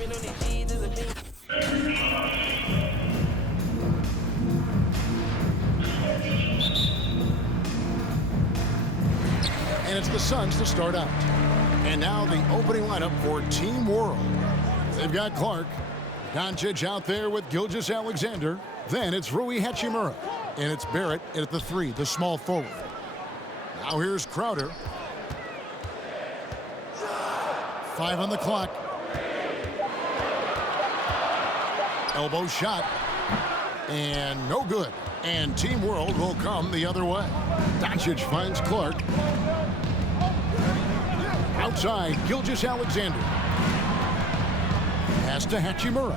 And it's the Suns to start out. And now the opening lineup for Team World. They've got Clark. Doncic out there with Gilgeous-Alexander. Then it's Rui Hachimura. And it's Barrett at the 3, the small forward. Now here's Crowder. 5 on the clock. Elbow shot. And no good. And Team World will come the other way. Doncic finds Clark. Outside, Gilgeous-Alexander. Pass to Hachimura.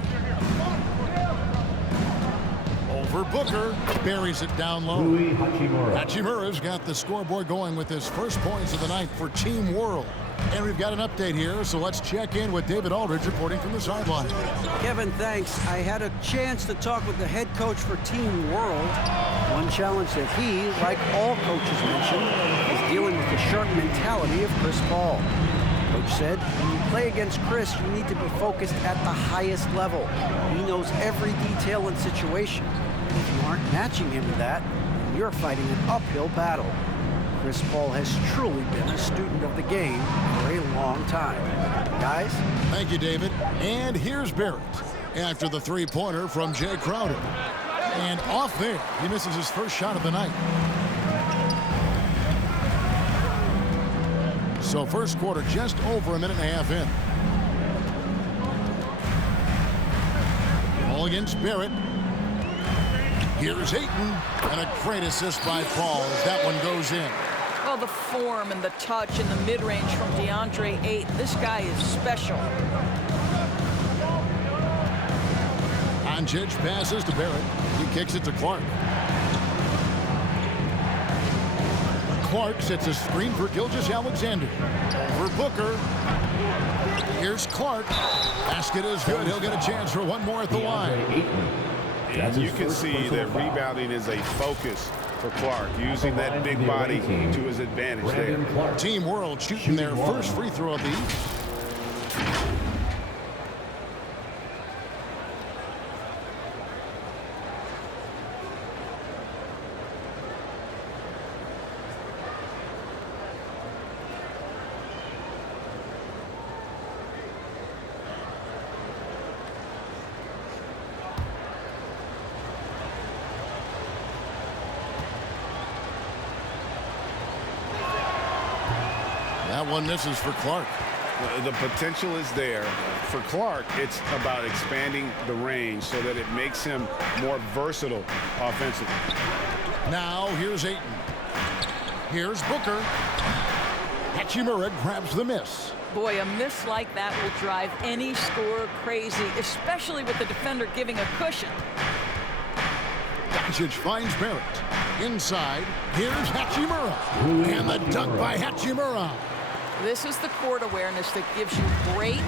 Over Booker. Buries it down low. Hachimura's got the scoreboard going with his first points of the night for Team World. And we've got an update here, so let's check in with David Aldridge reporting from the sideline. Kevin, thanks. I had a chance to talk with the head coach for Team World. One challenge that he, like all coaches mentioned, is dealing with the sharp mentality of Chris Paul. Coach said, when you play against Chris, you need to be focused at the highest level. He knows every detail and situation. If you aren't matching him in that, you're fighting an uphill battle. Chris Paul has truly been a student of the game for a long time. Guys? Thank you, David. And here's Barrett after the three-pointer from Jay Crowder. And off there, he misses his first shot of the night. So first quarter just over a minute and a half in. Ball against Barrett. Here's Ayton, and a great assist by Paul as that one goes in. Well, the form and the touch and the mid-range from DeAndre Ayton. This guy is special. Doncic passes to Barrett. He kicks it to Clark. Clark sets a screen for Gilgeous-Alexander. Over Booker. Here's Clark. Basket is good. He'll get a chance for one more at the line. And you can see that rebounding is a focus for Clark, using that big body to his advantage there. Team World shooting their first free throw of the evening. That one misses for Clark. The potential is there. For Clark, it's about expanding the range so that it makes him more versatile offensively. Now here's Ayton. Here's Booker. Hachimura grabs the miss. Boy, a miss like that will drive any scorer crazy, especially with the defender giving a cushion. Doncic finds Barrett. Inside, here's Hachimura. And the dunk by Hachimura. This is the court awareness that gives you great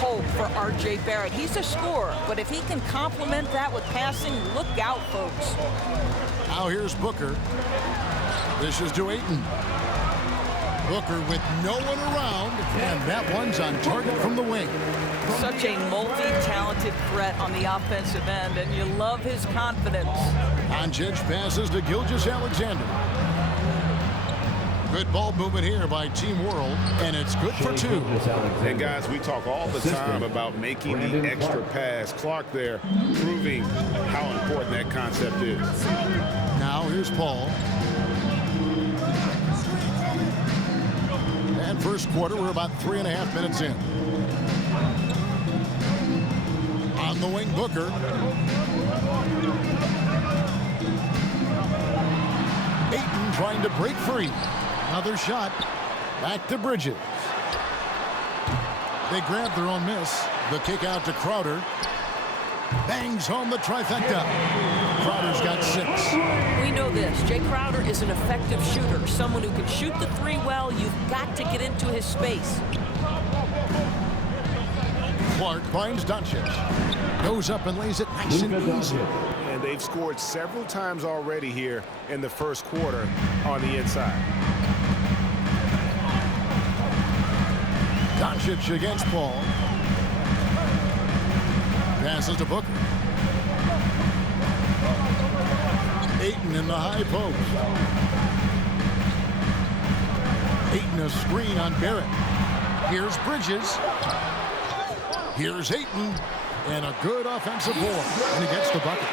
hope for R.J. Barrett. He's a scorer, but if he can complement that with passing, look out, folks. Now here's Booker. This is to Ayton. Booker with no one around, and that one's on target from the wing. Such a multi-talented threat on the offensive end, and you love his confidence. Doncic passes to Gilgeous-Alexander. Good ball movement here by Team World, and it's good for two. And guys, we talk all the time about making the extra pass. Clark there proving how important that concept is. Now here's Paul. And first quarter, we're about 3.5 minutes in. On the wing, Booker. Ayton trying to break free. Another shot. Back to Bridges. They grab their own miss. The kick out to Crowder. Bangs home the trifecta. Crowder's got 6. We know this. Jay Crowder is an effective shooter. Someone who can shoot the three well. You've got to get into his space. Clark finds Doncic. Goes up and lays it nice and easy. And they've scored several times already here in the first quarter on the inside. Doncic against Paul. Passes to Booker. Ayton in the high post. Ayton a screen on Barrett. Here's Bridges. Here's Ayton. And a good offensive board. And he gets the bucket.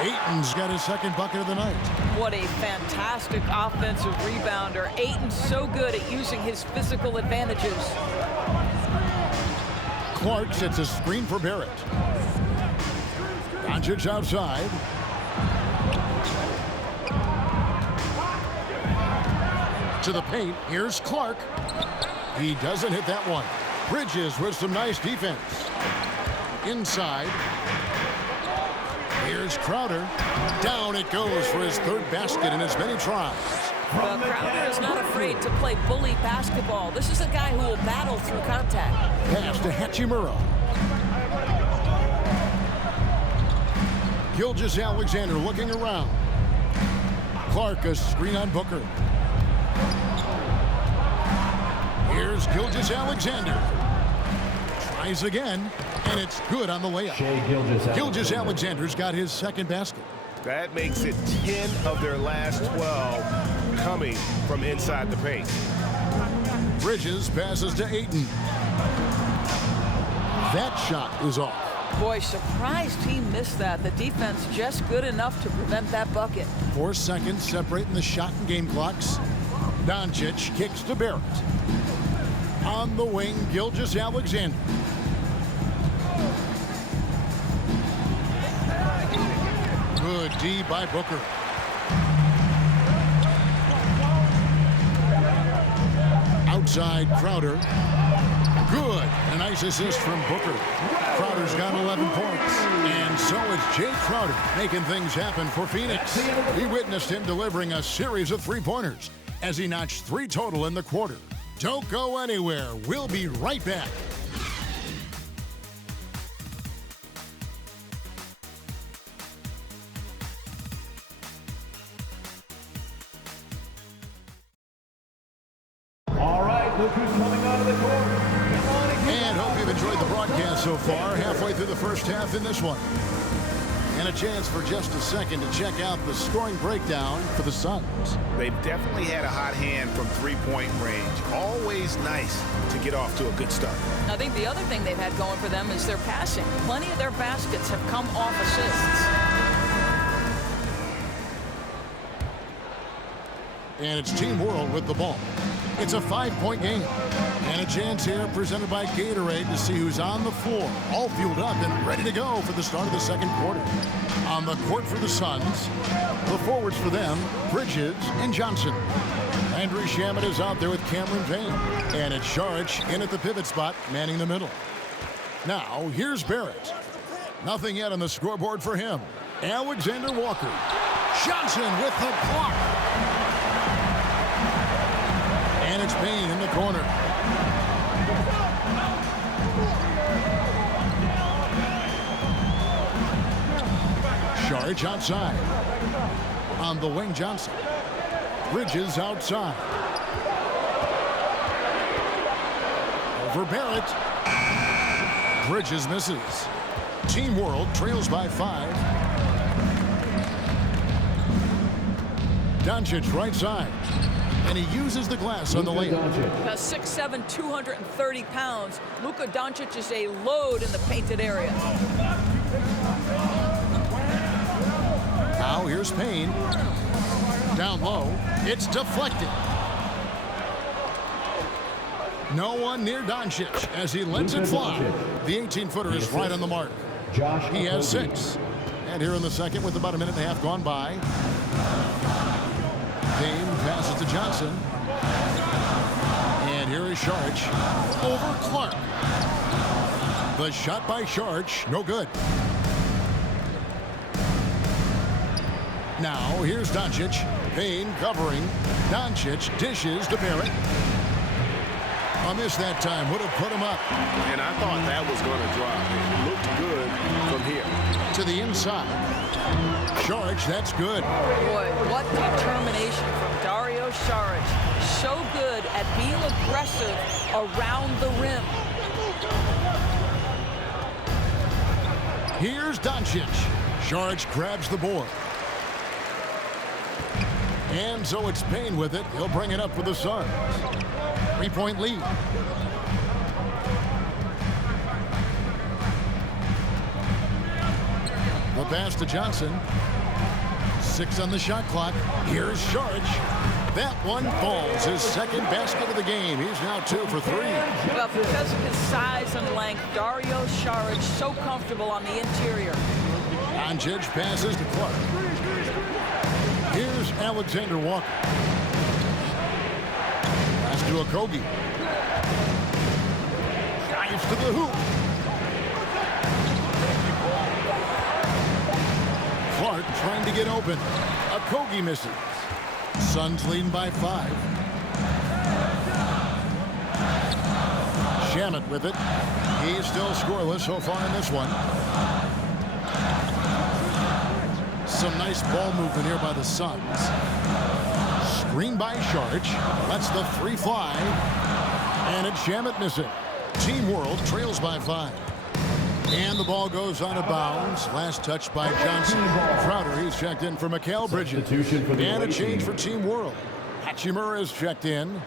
Ayton's got his second bucket of the night. What a fantastic offensive rebounder. Ayton's so good at using his physical advantages. Clark sets a screen for Barrett. Doncic outside. To the paint. Here's Clark. He doesn't hit that one. Bridges with some nice defense. Inside. Here's Crowder. Down it goes for his third basket in as many tries. Well, Crowder is not afraid to play bully basketball. This is a guy who will battle through contact. Pass to Hachimura. Gilgeous-Alexander looking around. Clark a screen on Booker. Here's Gilgeous-Alexander. Tries again, and it's good on the layup. Gilgeous-Alexander's got his second basket. That makes it 10 of their last 12 coming from inside the paint. Bridges passes to Ayton. That shot is off. Boy, surprised he missed that. The defense just good enough to prevent that bucket. 4 seconds separating the shot and game clocks. Doncic kicks to Barrett. On the wing, Gilgeous-Alexander. Good D by Booker. Outside Crowder. Good. A nice assist from Booker. Crowder's got 11 points. And so is Jay Crowder making things happen for Phoenix. We witnessed him delivering a series of three-pointers as he notched 3 total in the quarter. Don't go anywhere. We'll be right back. All right, look who's coming out of the court. And hope you've enjoyed the broadcast so far. Halfway through the first half in this one. And a chance for just a second to check out the scoring breakdown for the Suns. They've definitely had a hot hand from three-point range. Always nice to get off to a good start. I think the other thing they've had going for them is their passing. Plenty of their baskets have come off assists. And it's Team World with the ball. It's a 5-point game. And a chance here presented by Gatorade to see who's on the floor, all fueled up and ready to go for the start of the second quarter. On the court for the Suns, the forwards for them, Bridges and Johnson. Landry Shamet is out there with Cameron Payne. And it's Saric in at the pivot spot, manning the middle. Now, here's Barrett. Nothing yet on the scoreboard for him. Alexander Walker. Johnson with the block. And it's Payne in the corner. Saric outside. On the wing, Johnson. Bridges outside. Over Barrett. Bridges misses. Team World trails by 5. Doncic right side. And he uses the glass on the lane. 6'7", 230 pounds. Luka Doncic is a load in the painted area. Now here's Payne. Down low. It's deflected. No one near Doncic as he lets it fly. The 18-footer is right on the mark. He has 6. And here in the second with about a minute and a half gone by. Payne passes to Johnson. And here is Saric over Clark. The shot by Saric, no good. Now here's Doncic. Payne covering. Doncic dishes to Barrett. A miss that time would have put him up. And I thought that was going to drop. It looked good from here. To the inside. Saric, that's good. Boy, what determination from Dario Saric. So good at being aggressive around the rim. Here's Doncic. Saric grabs the board. And so it's Payne with it. He'll bring it up for the Suns. 3-point lead. The pass to Johnson. 6 on the shot clock. Here's Saric. That one falls. His second basket of the game. He's now 2 for 3. Well, because of his size and length, Dario Saric so comfortable on the interior. Doncic passes to Clark. Here's Alexander Walker. Pass to Okogie. Drives to the hoop. Clark trying to get open. Okogie misses. Suns leading by 5. Shamet with it. He's still scoreless so far in this one. Some nice ball movement here by the Suns. Screen by Saric. Lets the 3 fly. And it's Shamet missing. Team World trails by 5. And the ball goes out of bounds. Last touch by Johnson. Crowder, he's checked in for Mikal Bridges. And a change for Team World. Hachimura is checked in.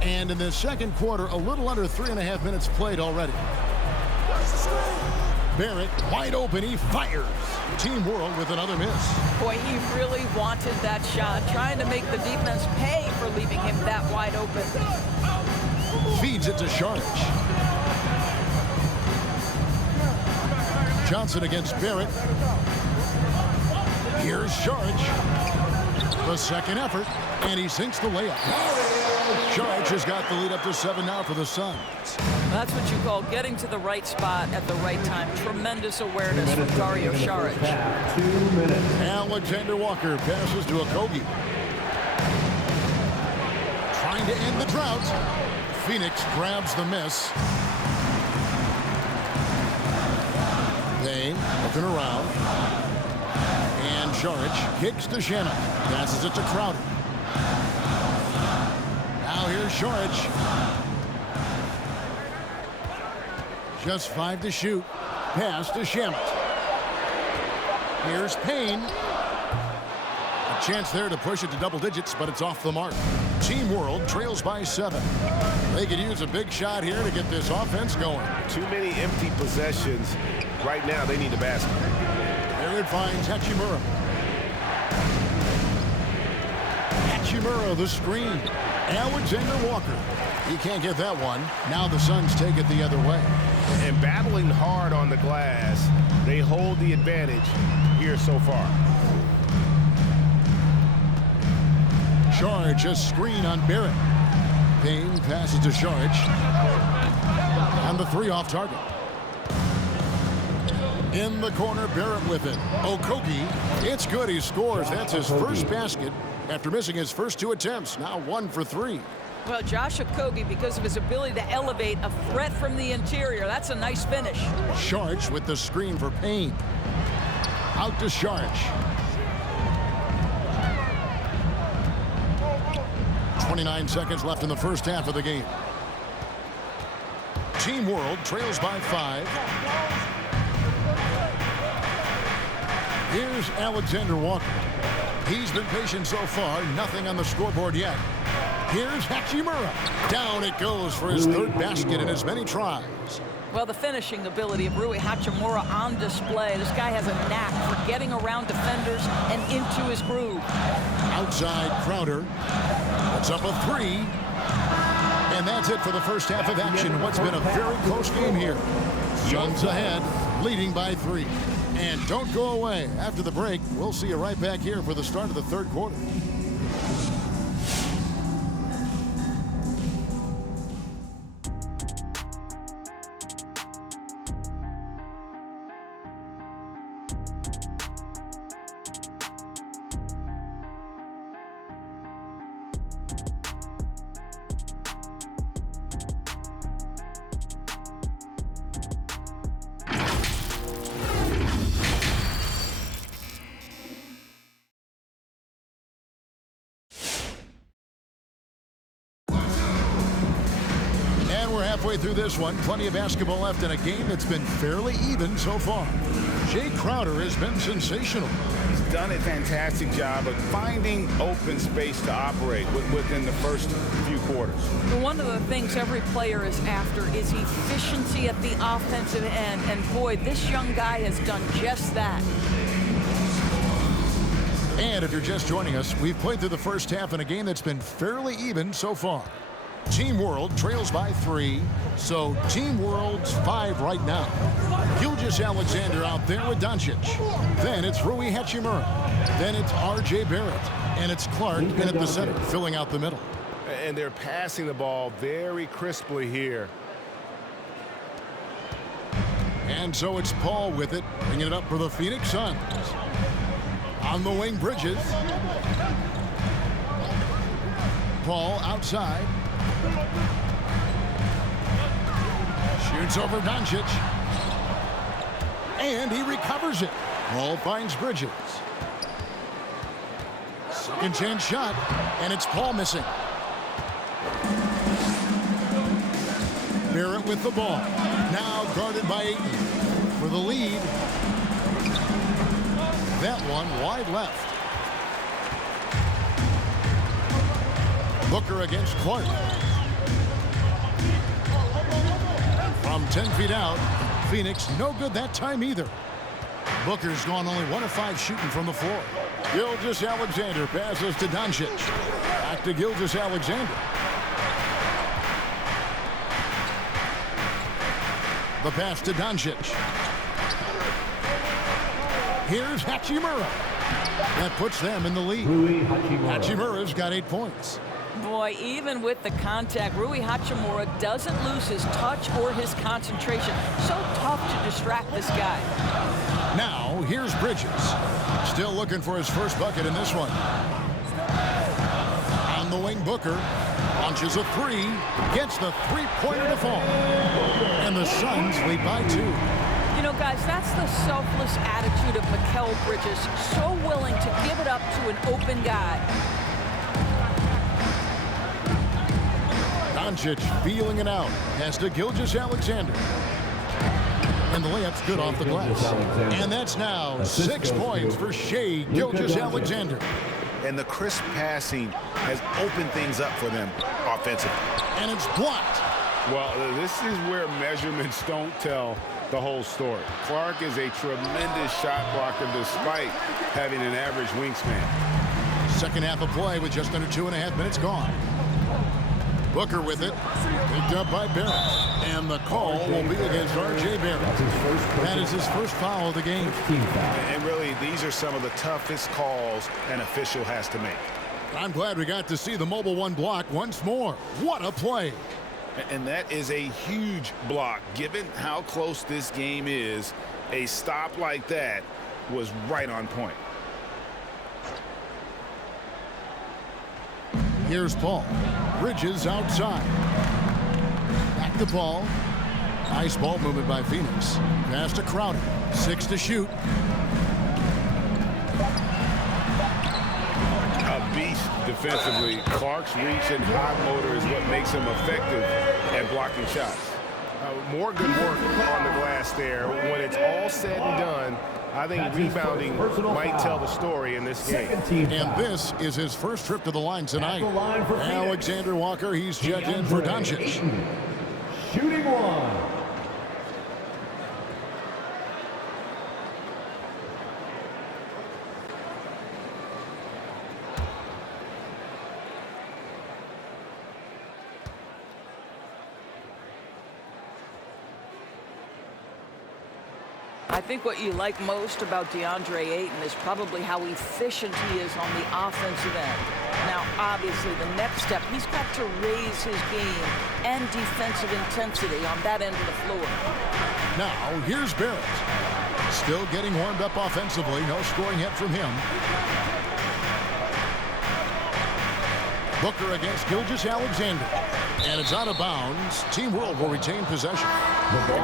And in the second quarter, a little under 3.5 minutes played already. Barrett wide open. He fires. Team World with another miss. Boy, he really wanted that shot, trying to make the defense pay for leaving him that wide open. Feeds it to Saric. Johnson against Barrett. Here's Saric. The second effort, and he sinks the layup. Saric has got the lead up to 7 now for the Suns. That's what you call getting to the right spot at the right time. Tremendous awareness from Dario Saric. 2 minutes. Alexander Walker passes to Okogie. Trying to end the drought. Phoenix grabs the miss. Payne looking around. And Saric kicks to Shannon. Passes it to Crowder. Now here's Saric. Just 5 to shoot. Pass to Shamet. Here's Payne. A chance there to push it to double digits, but it's off the mark. Team World trails by 7. They could use a big shot here to get this offense going. Too many empty possessions. Right now, they need a basket. There it finds Hachimura. Hachimura, the screen. Alexander Walker. He can't get that one. Now the Suns take it the other way. And battling hard on the glass, they hold the advantage here so far. Saric just screen on Barrett. Payne passes to Saric. And the 3 off target. In the corner, Barrett with it. Okogie, it's good. He scores. That's his first basket after missing his first 2 attempts. Now 1 for 3. Well, Josh Okogie, because of his ability to elevate a threat from the interior, that's a nice finish. Saric with the screen for Payne. Out to Saric. 29 seconds left in the first half of the game. Team World trails by 5. Here's Alexander Walker. He's been patient so far. Nothing on the scoreboard yet. Here's Hachimura. Down it goes for his 3rd basket in as many tries. Well, the finishing ability of Rui Hachimura on display. This guy has a knack for getting around defenders and into his groove. Outside Crowder. Puts up a 3. And that's it for the first half of action. What's been a very close game here. Suns ahead, leading by 3. And don't go away. After the break, we'll see you right back here for the start of the 3rd quarter. And we're halfway through this one. Plenty of basketball left in a game that's been fairly even so far. Jay Crowder has been sensational. He's done a fantastic job of finding open space to operate within the first few quarters. One of the things every player is after is efficiency at the offensive end. And boy, this young guy has done just that. And if you're just joining us, we've played through the first half in a game that's been fairly even so far. Team World trails by 3, so Team World's 5 right now. Gilgeous-Alexander out there with Doncic. Then it's Rui Hachimura. Then it's R.J. Barrett. And it's Clark in at the center, filling out the middle. And they're passing the ball very crisply here. And so it's Paul with it, bringing it up for the Phoenix Suns. On the wing, Bridges. Paul outside. Shoots over Doncic. And he recovers it. Paul finds Bridges. Second chance shot. And it's Paul missing. Barrett with the ball. Now guarded by Ayton for the lead. That one wide left. Booker against Clark. From 10 feet out, Phoenix no good that time either. Booker's gone only 1 of 5 shooting from the floor. Gilgeous-Alexander passes to Doncic. Back to Gilgeous-Alexander. The pass to Doncic. Here's Hachimura. That puts them in the lead. Hachimura's got 8 points. Boy, even with the contact, Rui Hachimura doesn't lose his touch or his concentration. So tough to distract this guy. Now, here's Bridges. Still looking for his first bucket in this one. On the wing, Booker launches a 3, gets the three-pointer to fall. And the Suns lead by 2. You know, guys, that's the selfless attitude of Mikal Bridges. So willing to give it up to an open guy. Doncic feeling it out. Pass to Gilgeous-Alexander. And the layup's good off the glass. And that's now 6 points for Shai Gilgeous-Alexander. And the crisp passing has opened things up for them offensively. And it's blocked. Well, this is where measurements don't tell the whole story. Clark is a tremendous shot blocker despite having an average wingspan. Second half of play with just under 2.5 minutes gone. Booker with it, picked up by Barrett. And the call will be against R.J. Barrett. That is his first foul of the game. And really, these are some of the toughest calls an official has to make. I'm glad we got to see the mobile 1 block once more. What a play. And that is a huge block. Given how close this game is, a stop like that was right on point. Here's Paul. Bridges outside. Back to Paul. Nice ball movement by Phoenix. Pass to Crowder. 6 to shoot. A beast defensively. Clark's reach and high motor is what makes him effective at blocking shots. More good work on the glass there. When it's all said and done, I think rebounding might tell the story in this game. And this is his first trip to the line tonight. Alexander Walker, he's checked in for Doncic. Shooting 1. I think what you like most about DeAndre Ayton is probably how efficient he is on the offensive end. Now, obviously, the next step, he's got to raise his game and defensive intensity on that end of the floor. Now, here's Barrett. Still getting warmed up offensively. No scoring yet from him. Booker against Gilgeous-Alexander. And it's out of bounds. Team World will retain possession.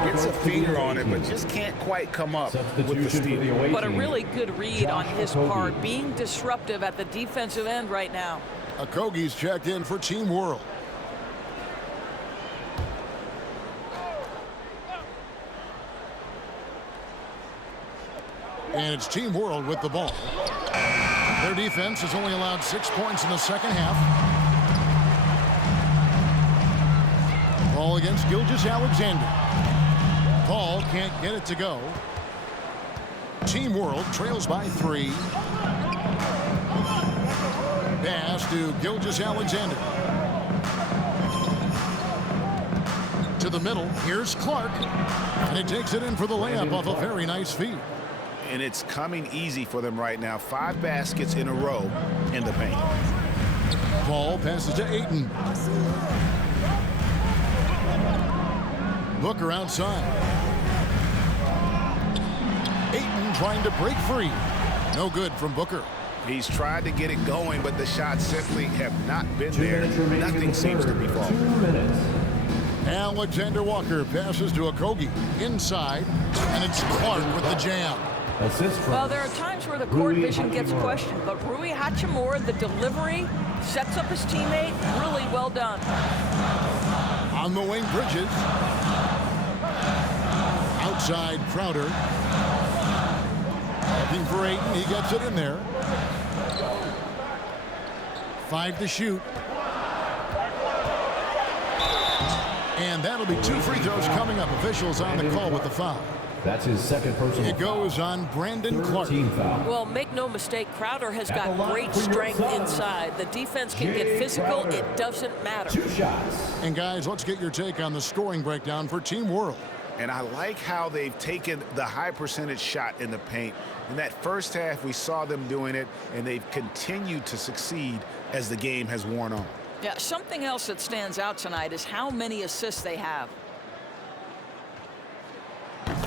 Gets a finger on it, but just can't quite come up with the steal. But a really good read on his part, being disruptive at the defensive end right now. Okogie's checked in for Team World. And it's Team World with the ball. Their defense has only allowed 6 points in the second half. Ball against Gilgeous-Alexander. Paul can't get it to go. Team World trails by 3. Pass to Gilgeous-Alexander. To the middle. Here's Clark. And he takes it in for the layup off a very nice feed. And it's coming easy for them right now. 5 baskets in a row in the paint. Ball passes to Ayton. Booker outside. Ayton trying to break free. No good from Booker. He's tried to get it going, but the shots simply have not been there. Nothing seems to be falling. 2 minutes. Alexander Walker passes to Okogie. Inside, and it's Clark with the jam. Assist from Well, there are times where the court Rui vision gets Hachimura. questioned, but Rui Hachimura, the delivery, sets up his teammate. Really well done. On the wing, Bridges. Outside, Crowder. Looking for Ayton. He gets it in there. 5 to shoot. And that'll be 2 free throws coming up. Officials on the call with the foul. That's his second personal It goes on Brandon Clark. team foul. Well, make no mistake, Crowder has got At the line great for your strength Suns, inside. The defense can get Jay physical. Crowder. It doesn't matter. 2 shots. And guys, let's get your take on the scoring breakdown for Team World. And I like how they've taken the high percentage shot in the paint. In that first half, we saw them doing it, and they've continued to succeed as the game has worn on. Yeah, something else that stands out tonight is how many assists they have.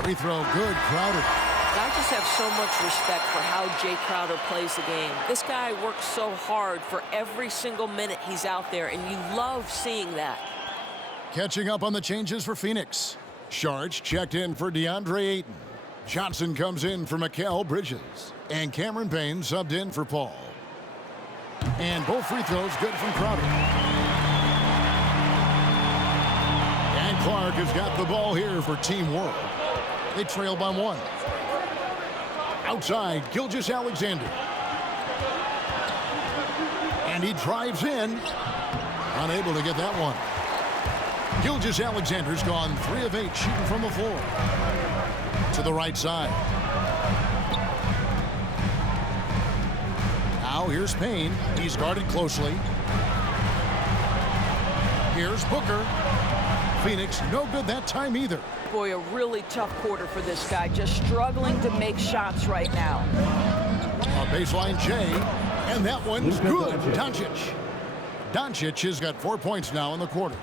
Free throw good, Crowder. I just have so much respect for how Jay Crowder plays the game. This guy works so hard for every single minute he's out there, and you love seeing that. Catching up on the changes for Phoenix. Sharge checked in for DeAndre Ayton. Johnson comes in for Mikal Bridges. And Cameron Payne subbed in for Paul. And both free throws good from Crowder. And Clark has got the ball here for Team World. They trail by 1. Outside, Gilgeous-Alexander. And he drives in. Unable to get that one. Gilgeous-Alexander's gone 3 of 8 shooting from the floor. To the right side. Now here's Payne. He's guarded closely. Here's Booker. Phoenix no good that time either. Boy, a really tough quarter for this guy. Just struggling to make shots right now. A baseline J. And that one's good. Doncic. Doncic has got 4 points now in the quarter.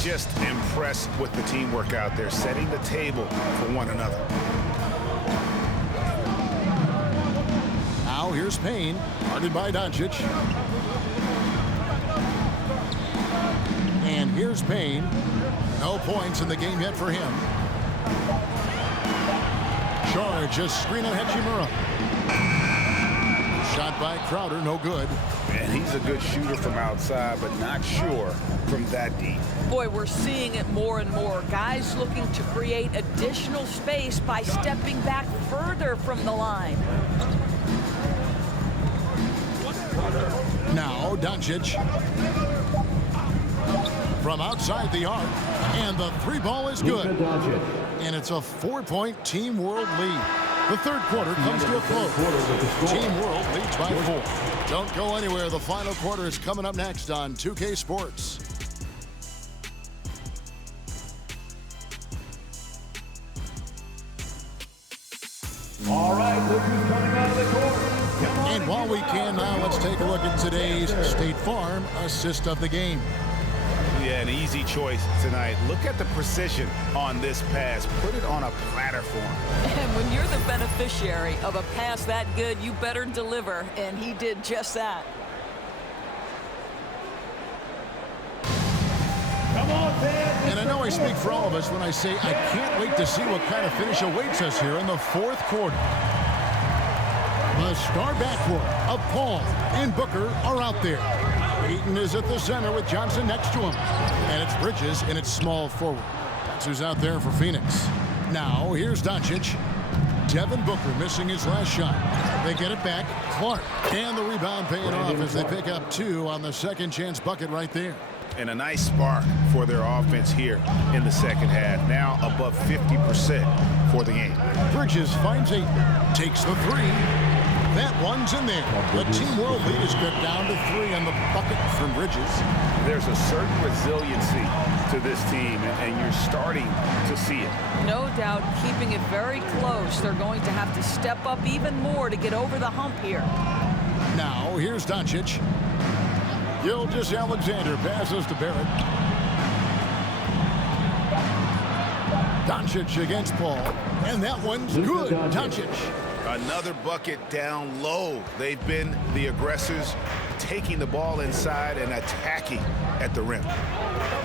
Just impressed with the teamwork out there, setting the table for one another. Now here's Payne, guarded by Doncic. And here's Payne. No points in the game yet for him. Charge, a screen on Hachimura. Shot by Crowder, no good. And he's a good shooter from outside, but not sure from that deep. Boy, we're seeing it more and more. Guys looking to create additional space by stepping back further from the line. Now Doncic. From outside the arc. And the 3 ball is good. And it's a 4-point Team World lead. The third quarter comes to a close. Team World leads by 4. Don't go anywhere. The final quarter is coming up next on 2K Sports. All right, look who's coming out of the court. Come on. And while we can now, let's take a look at today's State Farm assist of the game. Yeah, an easy choice tonight. Look at the precision on this pass. Put it on a platter for him. And when you're the beneficiary of a pass that good, you better deliver, and he did just that. Come on, fans. And I know I speak for all of us when I say I can't wait to see what kind of finish awaits us here in the fourth quarter. The star backcourt of Paul and Booker are out there. Ayton is at the center with Johnson next to him. And it's Bridges in its small forward. That's who's out there for Phoenix. Now, here's Doncic. Devin Booker missing his last shot. They get it back. Clark. And the rebound paying off as they pick up 2 on the second chance bucket right there. And a nice spark for their offense here in the second half. Now above 50% for the game. Bridges finds 8. Takes the 3. That one's in there. The Team World lead is cut down to 3 on the bucket from Bridges. There's a certain resiliency to this team, and you're starting to see it. No doubt, keeping it very close. They're going to have to step up even more to get over the hump here. Now, here's Doncic. Gilgeous-Alexander passes to Barrett. Doncic against Paul. And that one's good. Doncic. Another bucket down low. They've been the aggressors, taking the ball inside and attacking at the rim.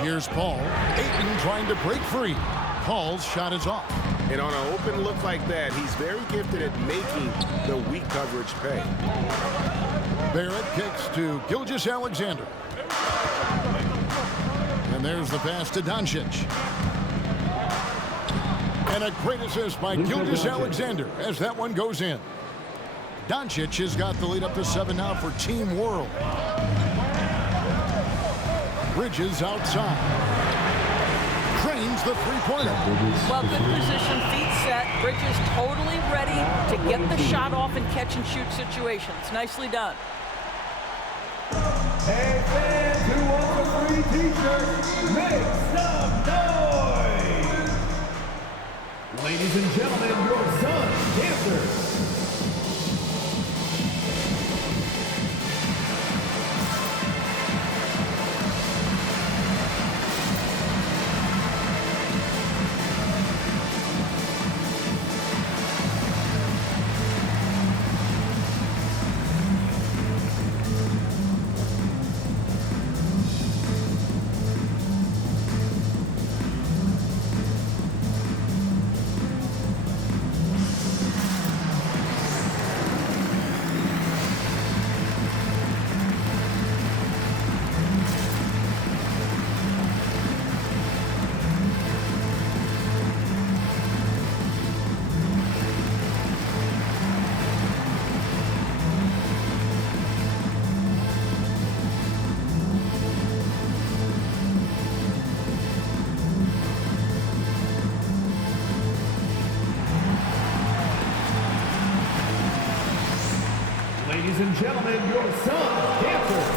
Here's Paul. Ayton trying to break free. Paul's shot is off. And on an open look like that, he's very gifted at making the weak coverage pay. Barrett kicks to Gilgeous-Alexander. And there's the pass to Doncic. And a great assist by Gilgeous-Alexander as that one goes in. Doncic has got the lead up to 7 now for Team World. Bridges outside. Trains the three-pointer. Well, good position, feet set. Bridges totally ready to get the shot off in catch-and-shoot situations. Nicely done. Hey, fans who want a free t-shirt, make some noise! Ladies and gentlemen, your SUNS dancers. Ladies and gentlemen, your SUNS dancers.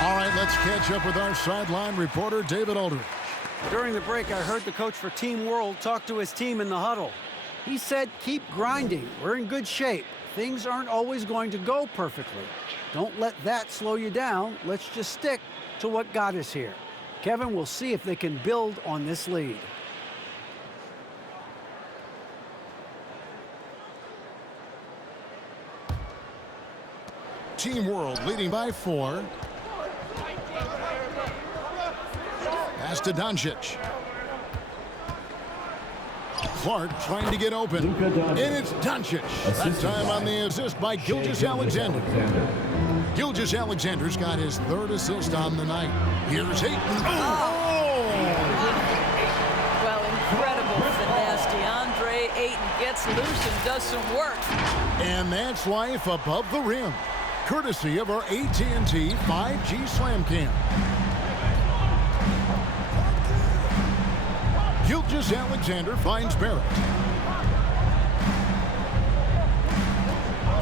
All right, let's catch up with our sideline reporter, David Aldridge. During the break, I heard the coach for Team World talk to his team in the huddle. He said, keep grinding. We're in good shape. Things aren't always going to go perfectly. Don't let that slow you down. Let's just stick to what got us here. Kevin, we'll see if they can build on this lead. Team World leading by 4. Pass to Doncic. Clark trying to get open. And it's Doncic. That time on the assist by Gilgeous-Alexander. Gilgeous-Alexander's got his 3rd assist on the night. Here's Ayton. Oh! Well, incredible finesse. DeAndre Ayton gets loose and does some work. And that's life above the rim, courtesy of our AT&T 5G Slam Cam. Gilgeous-Alexander finds Barrett.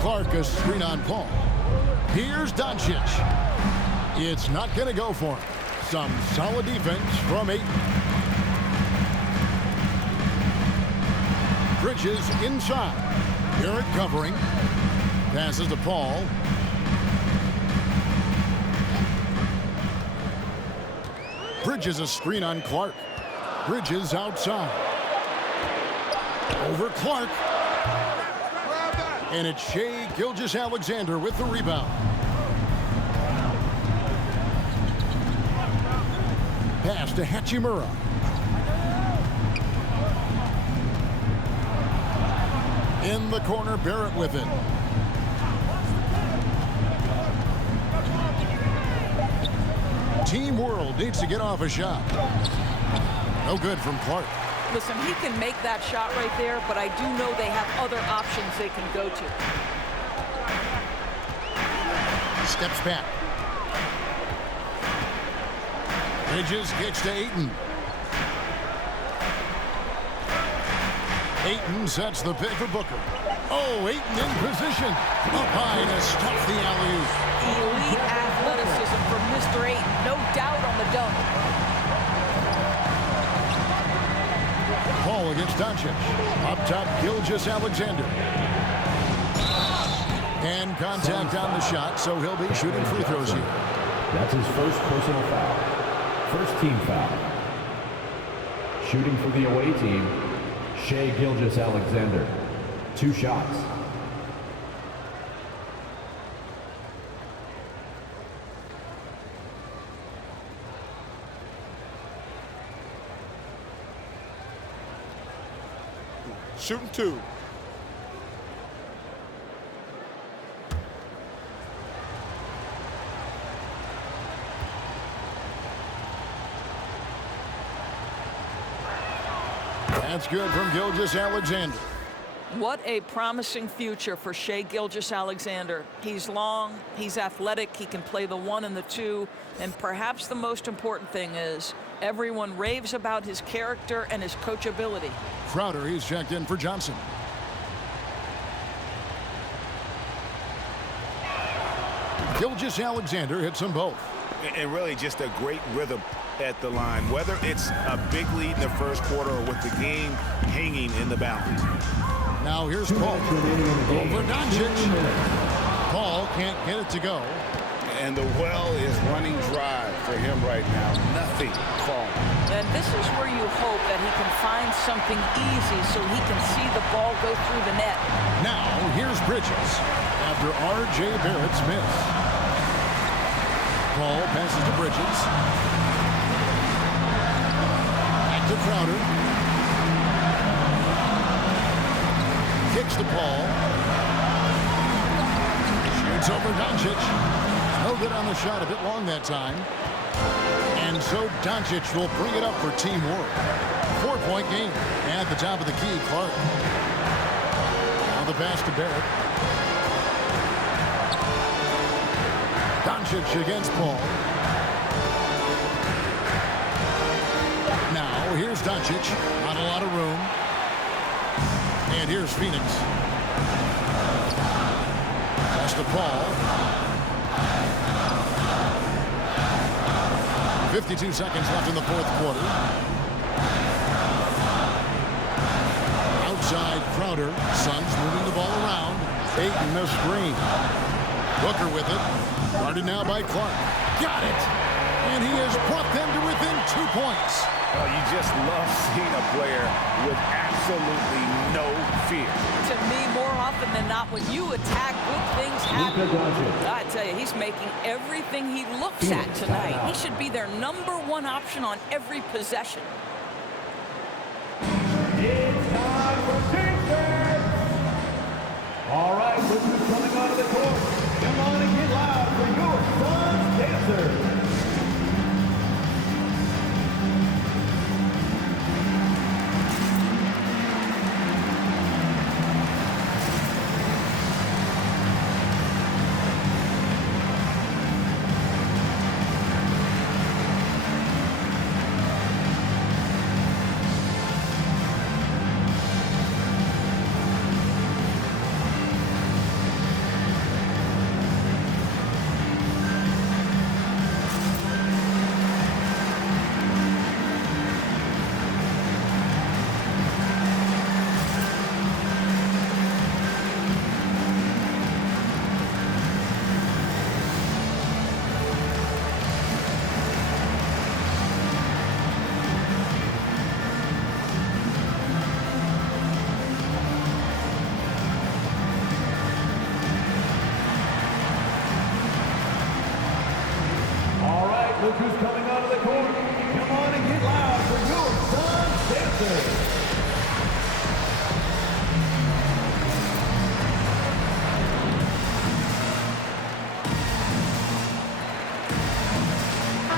Clark a screen on Paul. Here's Doncic. It's not going to go for him. Some solid defense from Ayton. Bridges inside. Barrett covering. Passes to Paul. Bridges a screen on Clark. Bridges outside. Over Clark. And it's Shai Gilgeous-Alexander with the rebound. Pass to Hachimura. In the corner, Barrett with it. Team World needs to get off a shot. No good from Clark. Listen, he can make that shot right there, but I do know they have other options they can go to. Steps back. Bridges kicks to Ayton. Ayton sets the pick for Booker. Oh, Ayton in position. Up high to stuff the alley-oop. Elite athleticism from Mr. Ayton. No doubt on the dunk. Paul against Doncic. Up top, Gilgeous-Alexander. And contact on the shot, so he'll be shooting free throws here. That's his first personal foul. First team foul. Shooting for the away team, Shai Gilgeous-Alexander. 2 shots. Shooting 2. That's good from Gilgeous-Alexander. What a promising future for Shai Gilgeous-Alexander. He's long, he's athletic, he can play the 1 and the 2, and perhaps the most important thing is everyone raves about his character and his coachability. Crowder, he's checked in for Johnson. Gilgeous-Alexander hits them both. And really just a great rhythm at the line, whether it's a big lead in the first quarter or with the game hanging in the balance. Now here's Paul. Over Doncic. Paul can't get it to go. And the well is running dry for him right now. Nothing falling. And this is where you hope that he can find something easy so he can see the ball go through the net. Now here's Bridges after R.J. Barrett's miss. Paul passes to Bridges. Back to Crowder. Kicks to Paul. Shoots over Doncic. No good on the shot, a bit long that time. And so Doncic will bring it up for Team World. 4-point game. At the top of the key, Clark. Now the pass to Barrett. Doncic against Paul. Now here's Doncic. Not a lot of room. And here's Phoenix. Pass to Paul. 52 seconds left in the fourth quarter. Outside Crowder. Suns moving the ball around. Ayton the screen. Booker with it. Guarded now by Clark. Got it. And he has brought them to within 2 points. Oh, you just love seeing a player with absolutely no fear. To me, more often than not, when you attack, good things happen. I tell you, he's making everything he looks at tonight. He should be their #1 option on every possession. It's time for defense! All right, look who's coming onto the court. Come on and get loud for your Suns dancers. Look who's coming onto the court. Come on and get loud for your Suns dancers.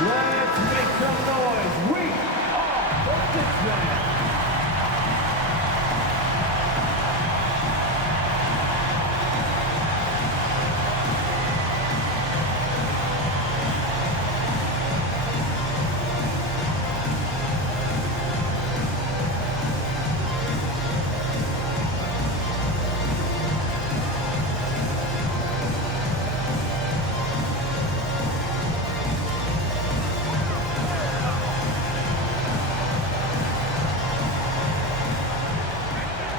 Let's six-man.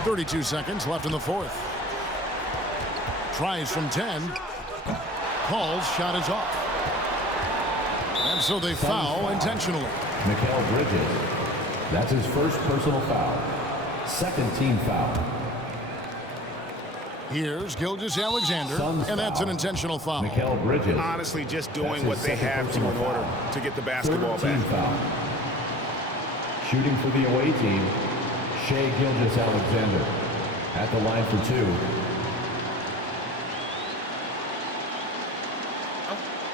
32 seconds left in the fourth. Tries from 10. Calls, shot is off. And so they foul intentionally. Mikal Bridges. That's his first personal foul. Second team foul. Here's Gilgeous-Alexander, and that's an intentional foul. Mikal Bridges. Honestly, just doing what they have to in order to get the basketball Third team back. foul. Shooting for the away team, Shai Gilgeous-Alexander at the line for two.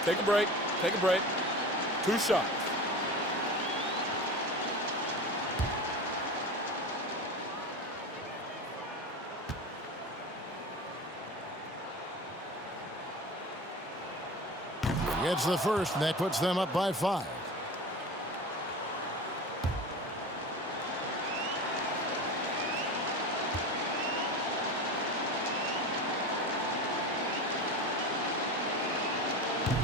Take a break. Take a break. 2 shots. Gets the first, and that puts them up by 5.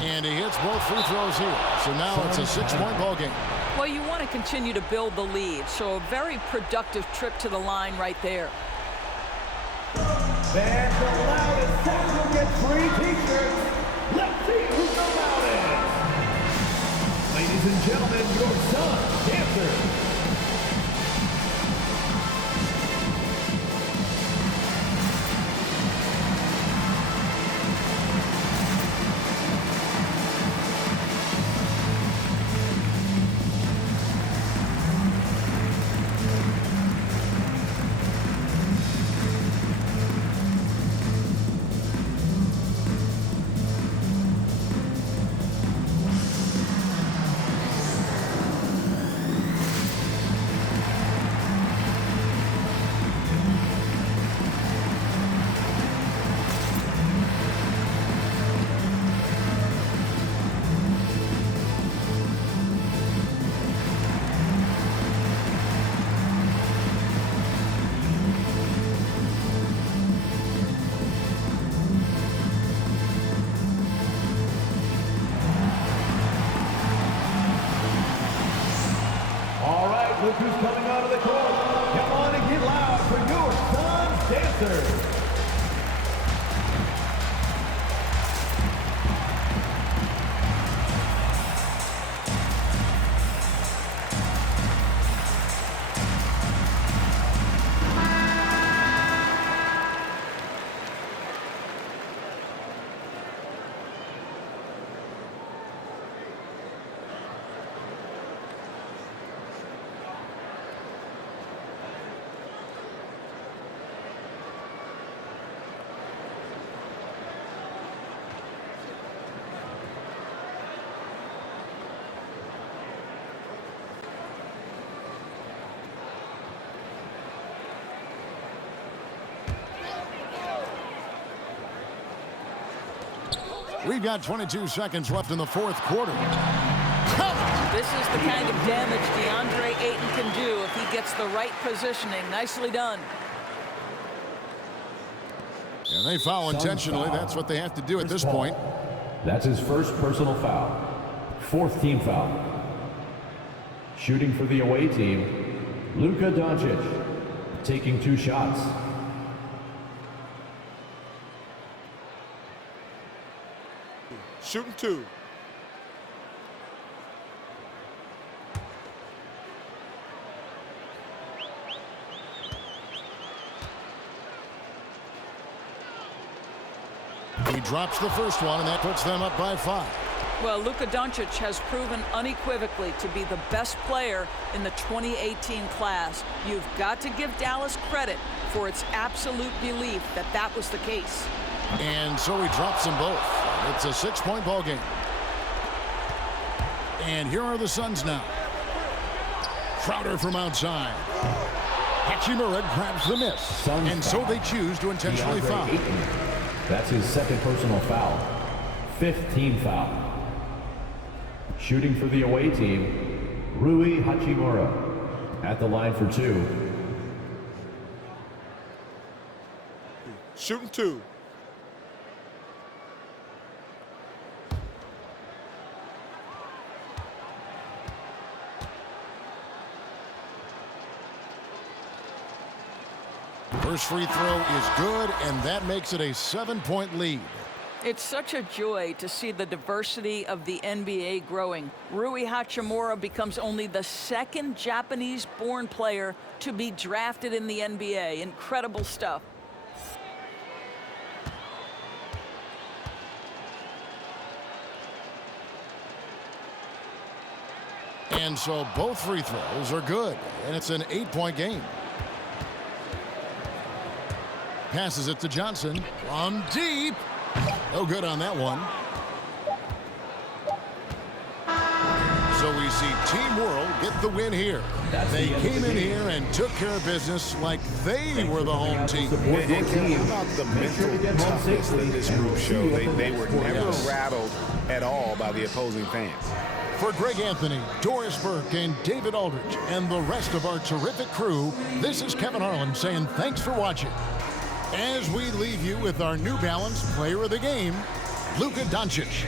And he hits both free throws here. So now it's a 6-point ball game. Well, you want to continue to build the lead, so a very productive trip to the line right there. Fans the loudest sex will get free t-shirts. Let's see who's the loudest. Ladies and gentlemen, your SUNS dancers. Look who's coming out of the court. Come on and get loud for your SUNS dancers. We've got 22 seconds left in the fourth quarter. This is the kind of damage DeAndre Ayton can do if he gets the right positioning. Nicely done. And they foul intentionally. Foul. That's what they have to do at this point. That's his first personal foul. Fourth team foul. Shooting for the away team, Luka Doncic. Taking 2 shots. Shooting 2. He drops the first one, and that puts them up by 5. Well, Luka Doncic has proven unequivocally to be the best player in the 2018 class. You've got to give Dallas credit for its absolute belief that that was the case. And so he drops them both. It's a 6-point ball game. And here are the Suns now. Crowder from outside. Hachimura grabs the miss. SUNS And so foul. they choose to intentionally DeAndre foul. Ayton. That's his second personal foul. 5th team foul. Shooting for the away team, Rui Hachimura at the line for 2. Shooting 2. First free throw is good, and that makes it a 7-point lead. It's such a joy to see the diversity of the NBA growing. Rui Hachimura becomes only the second Japanese-born player to be drafted in the NBA. Incredible stuff. And so both free throws are good, and it's an 8-point game. Passes it to Johnson from deep. No good on that one. So we see Team World get the win here. They came in here and took care of business like they were the home team. And how about the mental toughness that this group showed? They were never rattled at all by the opposing fans. For Greg Anthony, Doris Burke, and David Aldridge, and the rest of our terrific crew, this is Kevin Harlan saying thanks for watching. As we leave you with our New Balance Player of the Game, Luka Doncic.